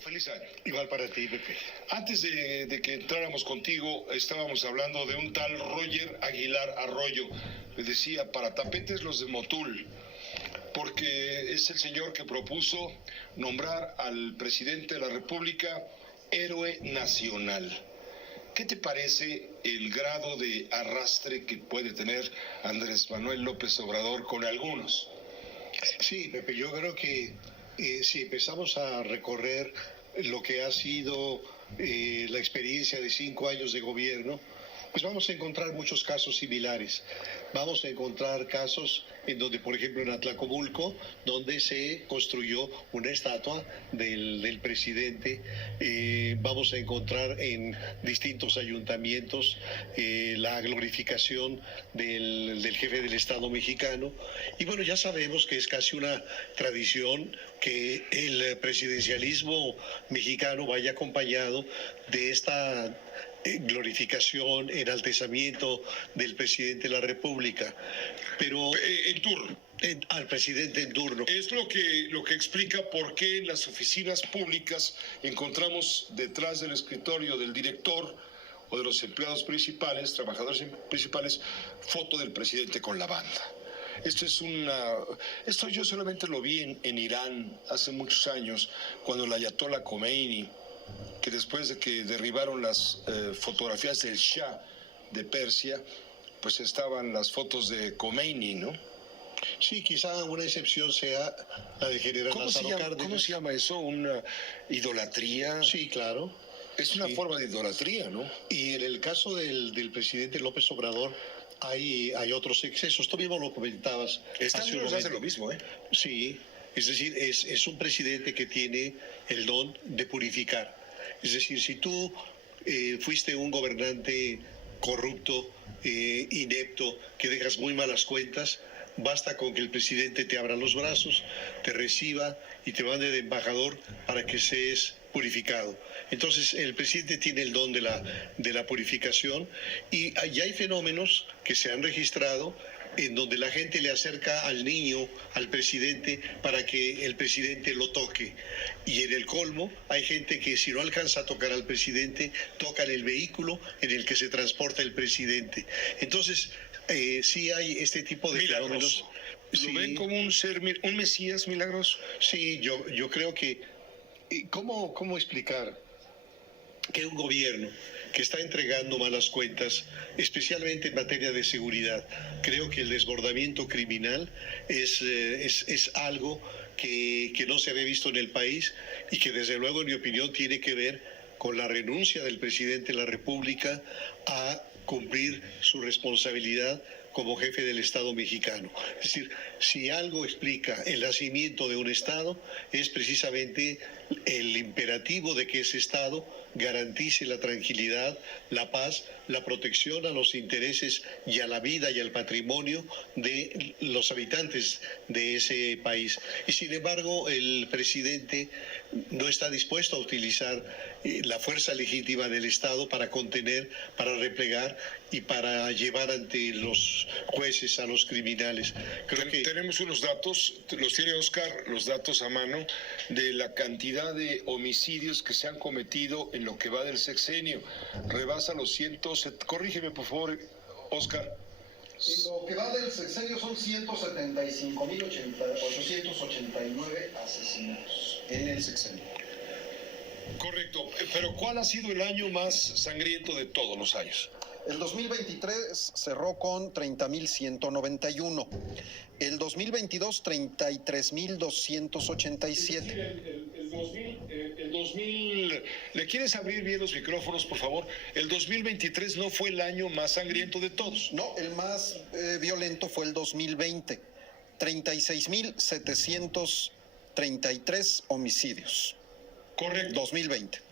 Feliz año. Igual para ti, Pepe. Antes de que entráramos contigo, estábamos hablando de un tal Roger Aguilar Arroyo. Le decía, para tapetes los de Motul, porque es el señor que propuso nombrar al presidente de la República héroe nacional. ¿Qué te parece el grado de arrastre que puede tener Andrés Manuel López Obrador con algunos? Sí, Pepe, yo creo que si empezamos a recorrer lo que ha sido la experiencia de 5 años de gobierno, pues vamos a encontrar muchos casos similares. Vamos a encontrar casos en donde, por ejemplo, en Atlacomulco, donde se construyó una estatua del presidente. Vamos a encontrar en distintos ayuntamientos la glorificación del jefe del Estado mexicano. Y bueno, ya sabemos que es casi una tradición que el presidencialismo mexicano vaya acompañado de esta glorificación, enaltecimiento del presidente de la República, pero En turno. Al presidente en turno. Es lo que explica por qué en las oficinas públicas encontramos detrás del escritorio del director o de los empleados principales, trabajadores principales, foto del presidente con la banda. Esto yo solamente lo vi en Irán hace muchos años, cuando el ayatollah Khomeini, que después de que derribaron las fotografías del Shah de Persia, pues estaban las fotos de Khomeini, ¿no? Sí, quizá una excepción sea la de General Lázaro Cárdenas. ¿Cómo se llama eso? ¿Una idolatría? Sí, claro. Es una forma de idolatría, ¿no? Y en el caso del presidente López Obrador hay otros excesos. Tú mismo lo comentabas. Estados Unidos hace lo mismo, ¿eh? Sí, es decir, es un presidente que tiene el don de purificar. Es decir, si tú fuiste un gobernante corrupto, inepto, que dejas muy malas cuentas, basta con que el presidente te abra los brazos, te reciba y te mande de embajador para que seas purificado. Entonces, el presidente tiene el don de la purificación y ya hay fenómenos que se han registrado en donde la gente le acerca al niño, al presidente, para que el presidente lo toque. Y en el colmo, hay gente que si no alcanza a tocar al presidente, tocan el vehículo en el que se transporta el presidente. Entonces, sí hay este tipo de fenómenos. ¿Lo ven como un mesías milagroso? Sí, yo creo que... ¿Cómo explicar que un gobierno que está entregando malas cuentas, especialmente en materia de seguridad? Creo que el desbordamiento criminal es algo que no se había visto en el país y que desde luego, en mi opinión, tiene que ver con la renuncia del presidente de la República a cumplir su responsabilidad como jefe del Estado mexicano. Es decir, si algo explica el nacimiento de un Estado, es precisamente el imperativo de que ese Estado garantice la tranquilidad, la paz, la protección a los intereses y a la vida y al patrimonio de los habitantes de ese país. Y sin embargo, el presidente no está dispuesto a utilizar la fuerza legítima del Estado para contener, para replegar y para llevar ante los jueces a los criminales. Tenemos unos datos, los tiene Oscar, los datos a mano, de la cantidad de homicidios que se han cometido en lo que va del sexenio. Rebasa los 170, corrígeme por favor, Oscar. En lo que va del sexenio son 175.889 asesinatos en el sexenio. Correcto, pero ¿cuál ha sido el año más sangriento de todos los años? El 2023 cerró con 30.191. El 2022, 33.287. El 2000, ¿le quieres abrir bien los micrófonos, por favor? El 2023 no fue el año más sangriento de todos. No, el más violento fue el 2020. 36.733 homicidios. Correcto. 2020.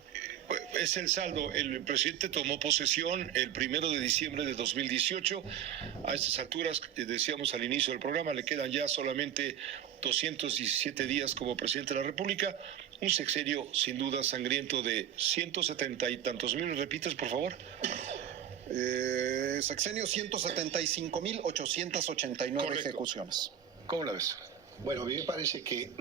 Es el saldo. El presidente tomó posesión el 1 de diciembre de 2018. A estas alturas, decíamos al inicio del programa, le quedan ya solamente 217 días como presidente de la República. Un sexenio sin duda sangriento de 170 y tantos mil. ¿Repites, por favor? Sexenio 175.889 ejecuciones. ¿Cómo la ves? Bueno, a mí me parece que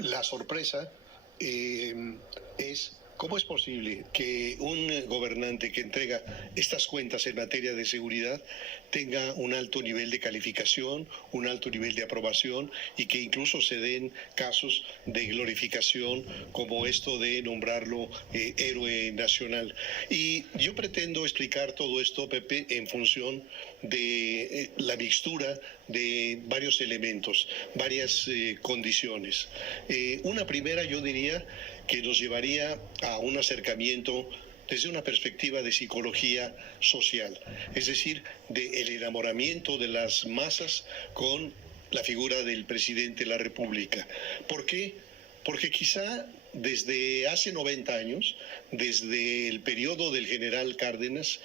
la sorpresa es cómo es posible que un gobernante que entrega estas cuentas en materia de seguridad tenga un alto nivel de calificación, un alto nivel de aprobación y que incluso se den casos de glorificación como esto de nombrarlo héroe nacional. Y yo pretendo explicar todo esto, Pepe, en función de la mixtura de varios elementos, varias condiciones. Una primera, yo diría, que nos llevaría a un acercamiento desde una perspectiva de psicología social, es decir, del enamoramiento de las masas con la figura del presidente de la República. ¿Por qué? Porque quizá desde hace 90 años, desde el periodo del general Cárdenas,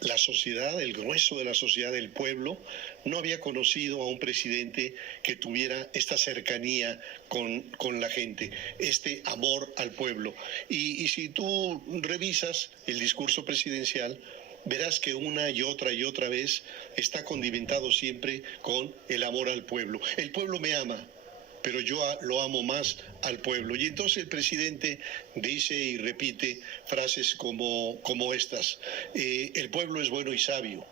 la sociedad, el grueso de la sociedad, el pueblo, no había conocido a un presidente que tuviera esta cercanía con la gente, este amor al pueblo. Y si tú revisas el discurso presidencial, verás que una y otra vez está condimentado siempre con el amor al pueblo. El pueblo me ama, pero yo lo amo más al pueblo. Y entonces el presidente dice y repite frases como estas. El pueblo es bueno y sabio.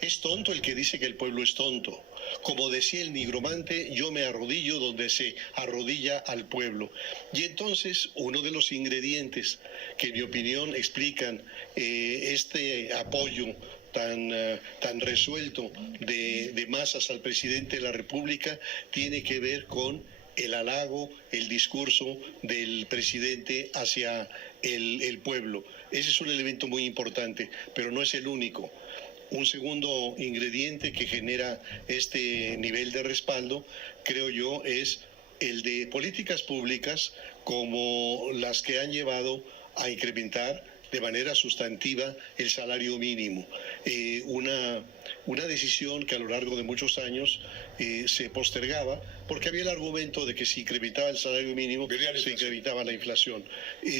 Es tonto el que dice que el pueblo es tonto. Como decía el nigromante, yo me arrodillo donde se arrodilla al pueblo. Y entonces uno de los ingredientes que en mi opinión explican este apoyo tan resuelto de masas al presidente de la República tiene que ver con el halago, el discurso del presidente hacia el pueblo. Ese es un elemento muy importante, pero no es el único. Un segundo ingrediente que genera este nivel de respaldo, creo yo, es el de políticas públicas como las que han llevado a incrementar de manera sustantiva el salario mínimo. Una decisión que a lo largo de muchos años se postergaba porque había el argumento de que si incrementaba el salario mínimo se incrementaba la inflación.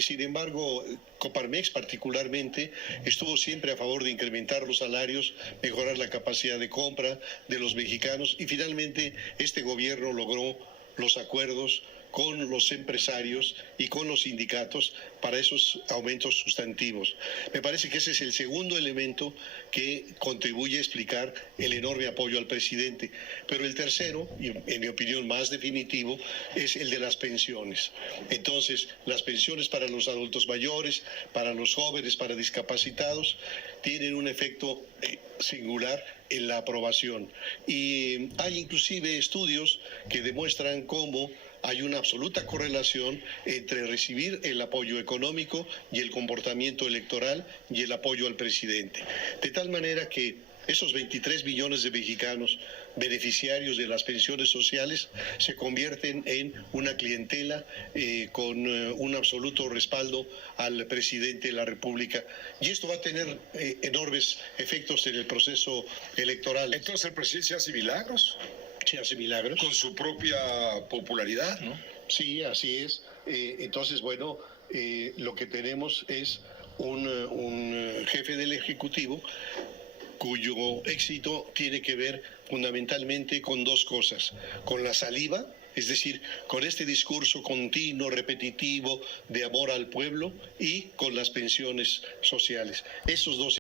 Sin embargo, Coparmex particularmente estuvo siempre a favor de incrementar los salarios, mejorar la capacidad de compra de los mexicanos y finalmente este gobierno logró los acuerdos con los empresarios y con los sindicatos para esos aumentos sustantivos. Me parece que ese es el segundo elemento que contribuye a explicar el enorme apoyo al presidente. Pero el tercero, y en mi opinión más definitivo, es el de las pensiones. Entonces, las pensiones para los adultos mayores, para los jóvenes, para discapacitados, tienen un efecto singular en la aprobación. Y hay inclusive estudios que demuestran cómo hay una absoluta correlación entre recibir el apoyo económico y el comportamiento electoral y el apoyo al presidente. De tal manera que esos 23 millones de mexicanos beneficiarios de las pensiones sociales se convierten en una clientela con un absoluto respaldo al presidente de la República. Y esto va a tener enormes efectos en el proceso electoral. Entonces el presidente se hace milagros. Se hace milagros. Con su propia popularidad, ¿no? Sí, así es. Entonces, bueno, lo que tenemos es un jefe del Ejecutivo cuyo éxito tiene que ver fundamentalmente con dos cosas, con la saliva, es decir, con este discurso continuo, repetitivo de amor al pueblo y con las pensiones sociales. Esos dos